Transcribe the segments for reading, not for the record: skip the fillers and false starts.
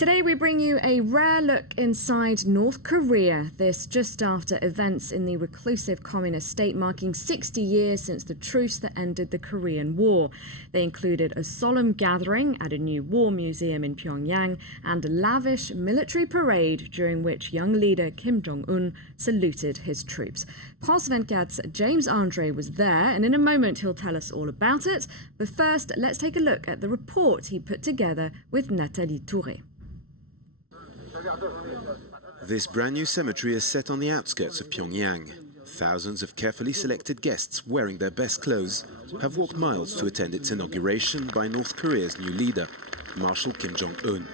Today we bring you a rare look inside North Korea, this just after events in the reclusive communist state marking 60 years since the truce that ended the Korean War. They included a solemn gathering at a new war museum in Pyongyang and a lavish military parade during which young leader Kim Jong-Un saluted his troops. Pulse Venka's James Andre was there, and in a moment he'll tell us all about it. But first, let's take a look at the report he put together with Nathalie Touré. This brand new cemetery is set on the outskirts of Pyongyang. Thousands of carefully selected guests wearing their best clothes have walked miles to attend its inauguration by North Korea's new leader, Marshal Kim Jong-Un.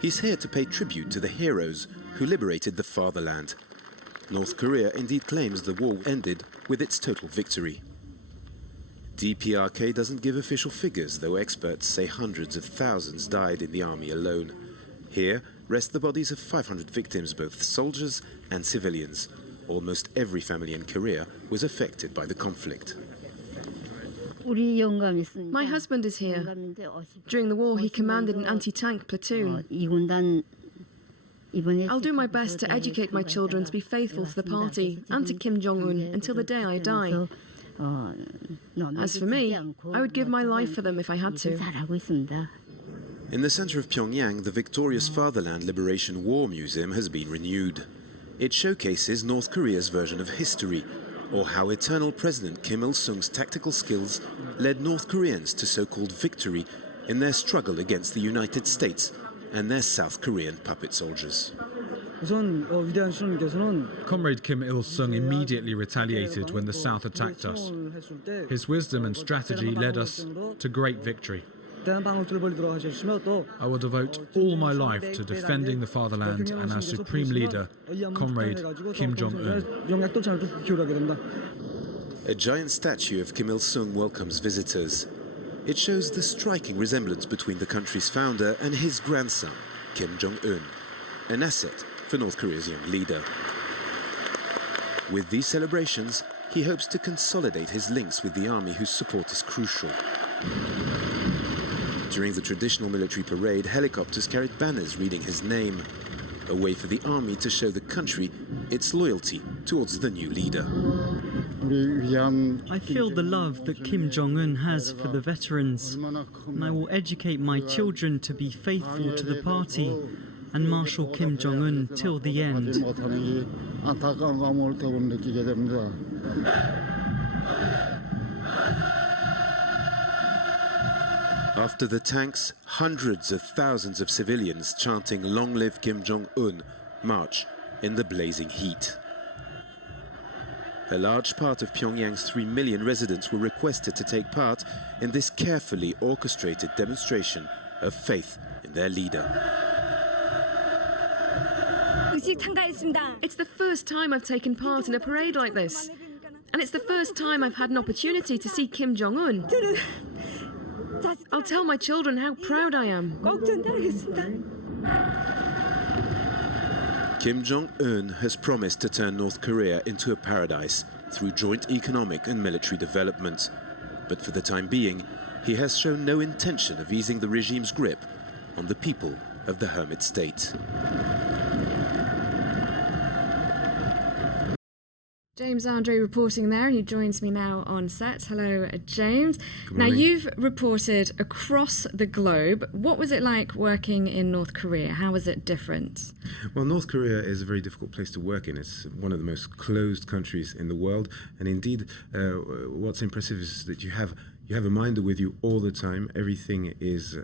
He's here to pay tribute to the heroes who liberated the fatherland. North Korea indeed claims the war ended with its total victory. DPRK doesn't give official figures, though experts say hundreds of thousands died in the army alone. Here rest the bodies of 500 victims, both soldiers and civilians. Almost every family in Korea was affected by the conflict. My husband is here. During the war, he commanded an anti-tank platoon. I'll do my best to educate my children to be faithful to the party and to Kim Jong-un until the day I die. As for me, I would give my life for them if I had to. In the center of Pyongyang, the Victorious Fatherland Liberation War Museum has been renewed. It showcases North Korea's version of history, or how eternal President Kim Il-sung's tactical skills led North Koreans to so-called victory in their struggle against the United States and their South Korean puppet soldiers. Comrade Kim Il-sung immediately retaliated when the South attacked us. His wisdom and strategy led us to great victory. I will devote all my life to defending the fatherland and our supreme leader, Comrade Kim Jong-un. A giant statue of Kim Il-sung welcomes visitors. It shows the striking resemblance between the country's founder and his grandson, Kim Jong-un, an asset for North Korea's young leader. With these celebrations, he hopes to consolidate his links with the army, whose support is crucial. During the traditional military parade, helicopters carried banners reading his name, a way for the army to show the country its loyalty towards the new leader. I feel the love that Kim Jong-un has for the veterans, and I will educate my children to be faithful to the party and Marshal Kim Jong-un till the end. After the tanks, hundreds of thousands of civilians chanting "Long live Kim Jong-un" march in the blazing heat. A large part of Pyongyang's 3 million residents were requested to take part in this carefully orchestrated demonstration of faith in their leader. It's the first time I've taken part in a parade like this. And it's the first time I've had an opportunity to see Kim Jong-un. I'll tell my children how proud I am. Kim Jong-un has promised to turn North Korea into a paradise through joint economic and military development. But for the time being, he has shown no intention of easing the regime's grip on the people of the hermit state. James Andre reporting there, and he joins me now on set. Hello, James. Now, you've reported across the globe. What was it like working in North Korea? How was it different? Well, North Korea is a very difficult place to work in. It's one of the most closed countries in the world. And indeed, what's impressive is that you have a minder with you all the time. Everything is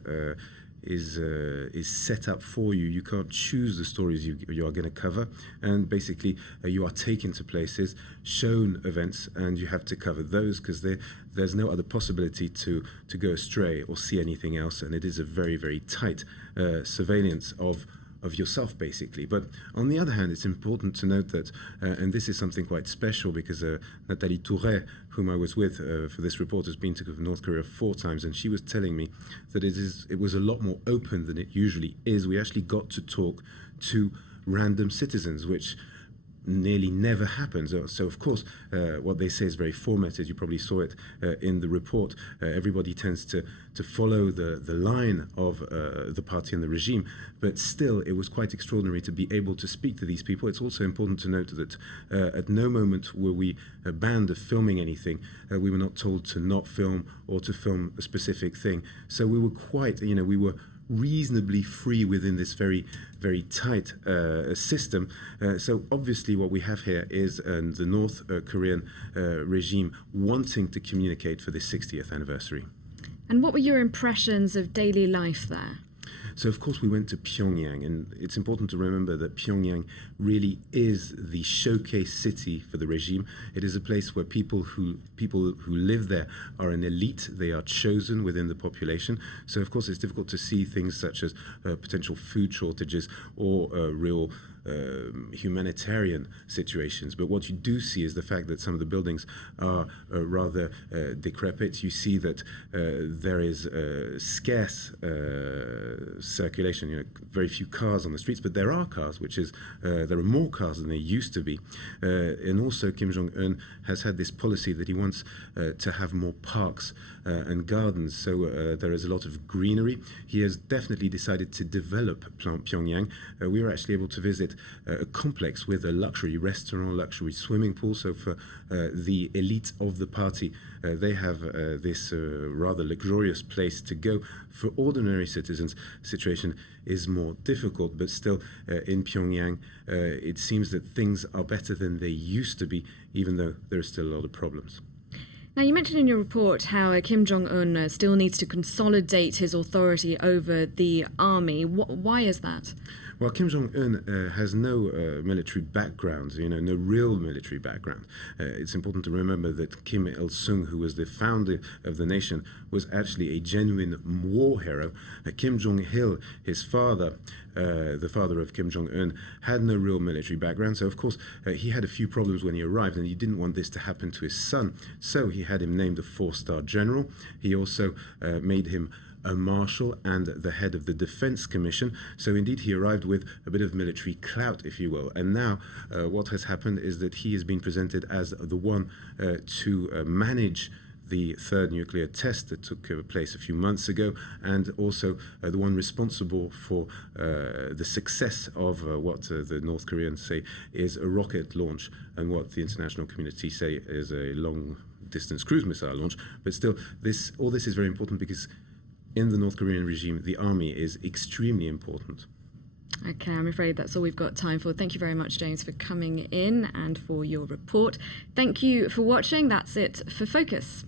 set up for you. You can't choose the stories you are going to cover, and basically you are taken to places, shown events, and you have to cover those because there's no other possibility to go astray or see anything else, and it is a very, very tight surveillance of yourself, basically. But on the other hand, it's important to note that, and this is something quite special because Nathalie Touré, whom I was with for this report, has been to North Korea 4 times, and she was telling me that it was a lot more open than it usually is. We actually got to talk to random citizens, which nearly never happens. So of course, what they say is very formatted. You probably saw it in the report. Everybody tends to follow the line of the party and the regime, but still it was quite extraordinary to be able to speak to these people. It's also important to note that at no moment were we banned of filming anything. We were not told to not film or to film a specific thing. So we were quite, we were reasonably free within this very, very tight system. So obviously what we have here is the North Korean regime wanting to communicate for this 60th anniversary. And what were your impressions of daily life there? So of course we went to Pyongyang, and it's important to remember that Pyongyang really is the showcase city for the regime. It is a place where people who live there are an elite. They are chosen within the population. So of course it's difficult to see things such as potential food shortages or real humanitarian situations. But what you do see is the fact that some of the buildings are rather decrepit. You see that there is scarce circulation, very few cars on the streets, but there are cars, which is there are more cars than there used to be. And also Kim Jong-Un has had this policy that he wants to have more parks and gardens, so there is a lot of greenery. He has definitely decided to develop Pyongyang. We were actually able to visit a complex with a luxury restaurant, luxury swimming pool. So for the elite of the party, they have this rather luxurious place to go. For ordinary citizens, the situation is more difficult, but still in Pyongyang, it seems that things are better than they used to be, even though there are still a lot of problems. Now, you mentioned in your report how Kim Jong-un still needs to consolidate his authority over the army. Why is that? Well, Kim Jong-un has no military background, no real military background. It's important to remember that Kim Il-sung, who was the founder of the nation, was actually a genuine war hero. Kim Jong-il, his father, the father of Kim Jong-un, had no real military background. So, of course, he had a few problems when he arrived, and he didn't want this to happen to his son. So he had him named a 4-star general. He also made him a marshal and the head of the Defense Commission. So indeed he arrived with a bit of military clout, if you will. And now what has happened is that he has been presented as the one to manage the third nuclear test that took place a few months ago, and also the one responsible for the success of what the North Koreans say is a rocket launch, and what the international community say is a long-distance cruise missile launch. But still, all this is very important, because in the North Korean regime, the army is extremely important. Okay, I'm afraid that's all we've got time for. Thank you very much, James, for coming in and for your report. Thank you for watching. That's it for Focus.